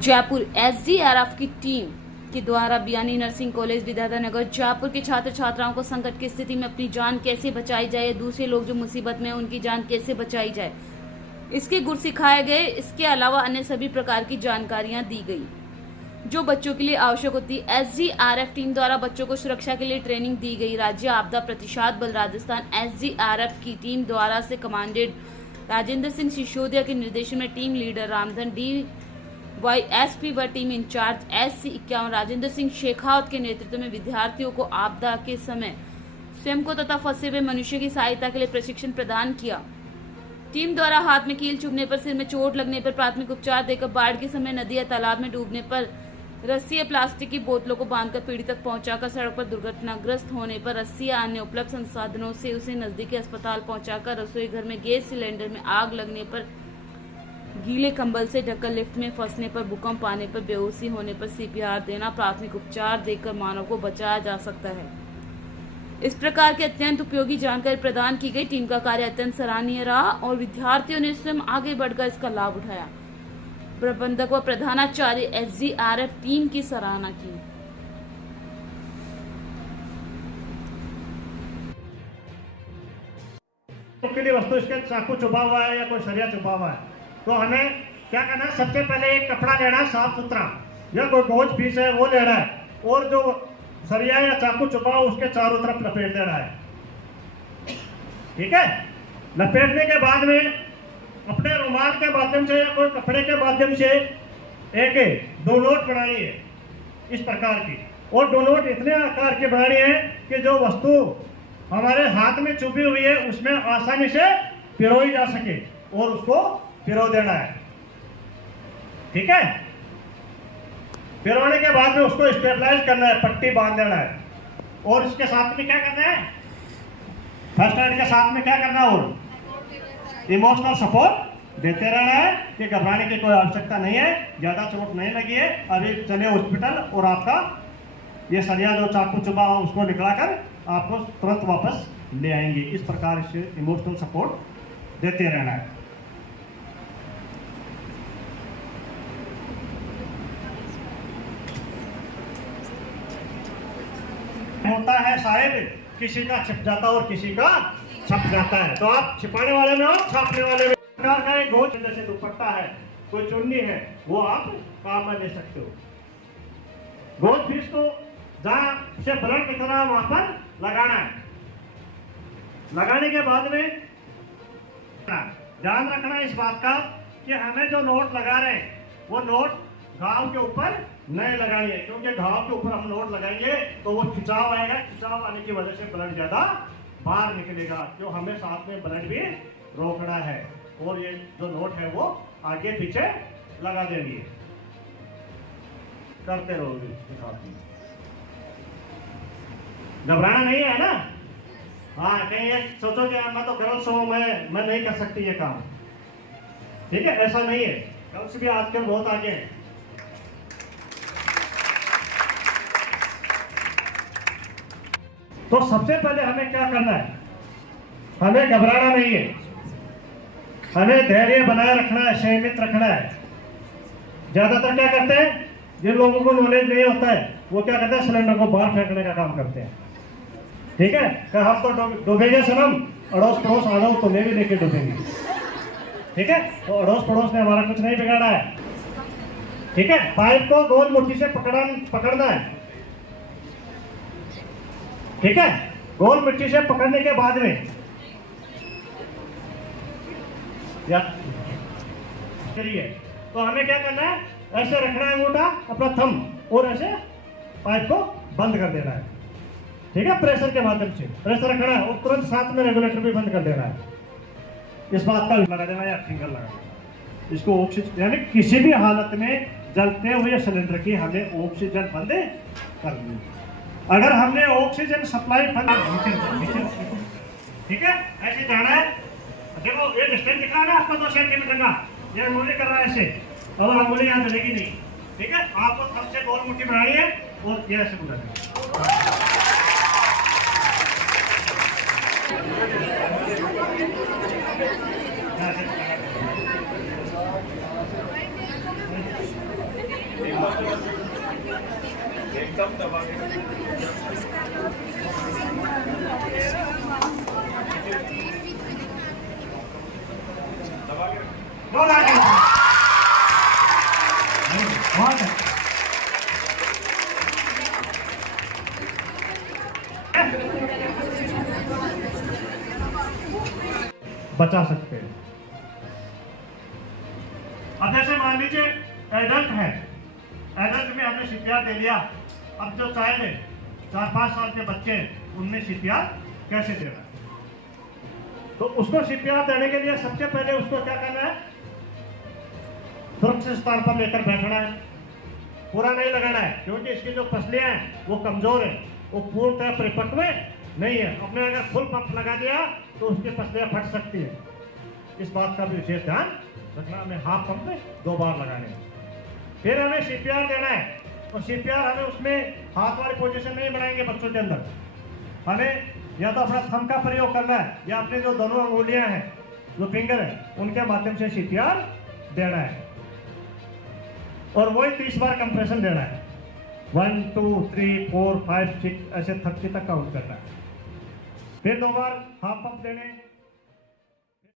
Jaipur SDRF की team के द्वारा बियानी नर्सिंग कॉलेज विद्याधर जयपुर के छात्र छात्राओं को संकट की स्थिति में अपनी जान कैसे बचाई जाए, दूसरे लोग जो मुसीबत में उनकी जान कैसे बचाई जाए, इसके गुर सिखाए गए। इसके अलावा अन्य सभी प्रकार की जानकारियां दी गई जो बच्चों के लिए आवश्यक होती है। एसडीआरएफ टीम द्वारा बच्चों को सुरक्षा के लिए ट्रेनिंग दी गई। राज्य आपदा प्रतिसाद बल राजस्थान एसडीआरएफ की टीम द्वारा से कमांडेंट राजेंद्र सिंह सिसोदिया के निर्देशन में टीम लीडर रामधन DYSP व team incharge SC51 Rajendra Singh Shekhawat के नेतृत्व में विद्यार्थियों को आपदा के समय स्वयं को तथा फंसे हुए मनुष्य की सहायता के लिए प्रशिक्षण प्रदान किया। टीम द्वारा हाथ में कील चुभने पर, सिर में चोट लगने पर प्राथमिक उपचार देकर, बाढ़ के समय नदी या तालाब में डूबने पर रस्सी या प्लास्टिक की बोतलों को बांधकर पीड़ित तक पहुंचाकर, सड़क पर दुर्घटनाग्रस्त होने पर रस्सी या अन्य उपलब्ध संसाधनों से उसे नजदीकी अस्पताल पहुंचाकर, रसोई घर में गैस सिलेंडर में आग लगने पर गीले कंबल से ढककर, लिफ्ट में फंसने पर, भूकंप आने पर, बेहोशी होने पर CPR देना, प्राथमिक उपचार देकर मानव को बचाया जा सकता है। इस प्रकार की अत्यंत उपयोगी जानकारी प्रदान की गई। टीम का कार्य अत्यंत सराहनीय रहा और विद्यार्थियों ने स्वयं आगे बढ़कर इसका लाभ उठाया। प्रबंधक व प्रधानाचार्य SDRF टीम की सराहना की। के लिए वस्तु इसके चाकू चुभा हुआ है या कोई सरिया चुभा हुआ है, तो हमें क्या करना है? सबसे पहले एक कपड़ा लेना है साफ सुथरा, या कोई गोज पीस है वो लेना है, और जो सरिया या चाकू चुभा हो उसके चारों तरफ लपेट देना है। ठीक है, लपेटने के बाद में अपने रुमाल के माध्यम से या कोई कपड़े के माध्यम से एक डोनट बनानी है इस प्रकार की, और डोनट इतने आकार की बनानी है कि जो वस्तु हमारे हाथ में चुभी हुई है उसमें आसानी से पिरोई जा सके, और उसको पिरो देना है। ठीक है, पिरोने के बाद में उसको स्टेबलाइज करना है, पट्टी बांध देना है, और इसके साथ में क्या करना है? फर्स्ट एड के साथ में क्या करना है? और इमोशनल सपोर्ट देते रहना है कि घबराने की कोई आवश्यकता नहीं है, ज्यादा चोट नहीं लगी है, अभी चले हॉस्पिटल और आपका ये सरिया जो चाकू चुभा हो उसको निकलाकर आपको तुरंत वापस ले आएंगे। इस प्रकार से इमोशनल सपोर्ट देते रहना है। होता है साहेब, किसी का छिप जाता और किसी का छप जाता है, तो आप छिपाने वाले में हो, छापने वाले में। प्रकार का एक गोज जैसे दुपट्टा है, कोई चुन्नी है, वो आप काम में ले सकते हो। गोज पीस को जहां से ब्लड की तरह वहां पर लगाना है। लगाने के बाद में ध्यान रखना इस बात का कि हमें जो नोट लगा रहे हैं वो नोट घाव के ऊपर नहीं लगानी है, क्योंकि घाव के ऊपर हम नोट लगाएंगे तो वो खिंचाव आएगा, खिंचाव आने की वजह से ब्लड ज्यादा बाहर निकलेगा, तो हमें साथ में ब्लड भी रोकना है, और ये जो नोट है वो आगे पीछे लगा देंगे। करते रहोगे इसके साथ में, घबराना नहीं है ना। हाँ, कहीं ये सोचो कि मैं तो गर्ल्स हूँ, मैं नहीं कर सकती ये काम। ठीक है, ऐसा नहीं है, गर्ल्स भी आजकल बहुत आगे हैं। तो सबसे पहले हमें क्या करना है? हमें घबराना नहीं है, हमें धैर्य बनाए रखना है, संयमित रखना है। ज्यादातर क्या करते हैं, जिन लोगों को नॉलेज नहीं होता है वो क्या करते हैं? सिलेंडर को बाहर फेंकने का काम करते हैं। ठीक है, क्या हम तो डूबेंगे सनम, अड़ोस पड़ोस आ जाओ तो मैं भी लेके डूबेंगे। ठीक है, तो अड़ोस पड़ोस ने हमारा कुछ नहीं बिगाड़ा है। ठीक है, पाइप को गोल मुट्ठी से पकड़ना है। ठीक है, गोल मिट्टी से पकड़ने के बाद में करिए, तो हमें क्या करना है? ऐसे रखना है अंगूठा अपना थंब, और ऐसे पाइप को बंद कर देना है। ठीक है, प्रेशर के माध्यम से प्रेशर रखना है, और तुरंत साथ में रेगुलेटर भी बंद कर देना है। इस बात का लगा देना या फिंगर लगा देना। इसको ऑक्सीजन, यानी किसी भी हालत में जलते हुए सिलेंडर की हमें ऑक्सीजन बंद करनी है। अगर हमने ऑक्सीजन सप्लाई बंद, ठीक है, ऐसे जाना है। देखो ये डिस्टेंस दिखा रहा है आपको 2 सेंटीमीटर का, ये अंगुली कर रहा है ऐसे, और अंगुली यहाँ चलेगी नहीं। ठीक है, आपको थंब से गोल मुट्ठी बनानी है और ये ऐसे बुलाना है। बचा सकते हैं। अब जैसे मान लीजिए एडल्ट है, एडल्ट में हमने सीपीआर दे लिया, अब जो चाइल्ड है 4-5 साल के बच्चे हैं, उनमें सीपीआर कैसे देना? तो उसको सीपीआर देने के लिए सबसे पहले उसको क्या करना है, सुरक्षित स्थान पर लेकर बैठना है, पूरा नहीं लगाना है, क्योंकि इसकी जो पसलियां हैं वो कमजोर है, वो पूर्णतः परिपक्व नहीं है। अपने अगर फुल पंप लगा दिया तो उसकी पसलियां फट सकती है, इस बात का भी विशेष ध्यान रखना। हमें हाफ पंप में 2 बार लगाने हैं। फिर हमें सीपीआर देना है, और सीपीआर हमें उसमें हाथ वाली पोजीशन नहीं बनाएंगे बच्चों के अंदर, हमें या तो अपना थंब का प्रयोग करना है या अपने जो दोनों अंगुलियां हैं, जो फिंगर है, उनके माध्यम से सीपीआर देना है, और वही 30 बार कंप्रेशन देना है। 1 2 3 4 5 6 ऐसे 30 तक काउंट करना है। फिर 2 बार हाफ पंप देने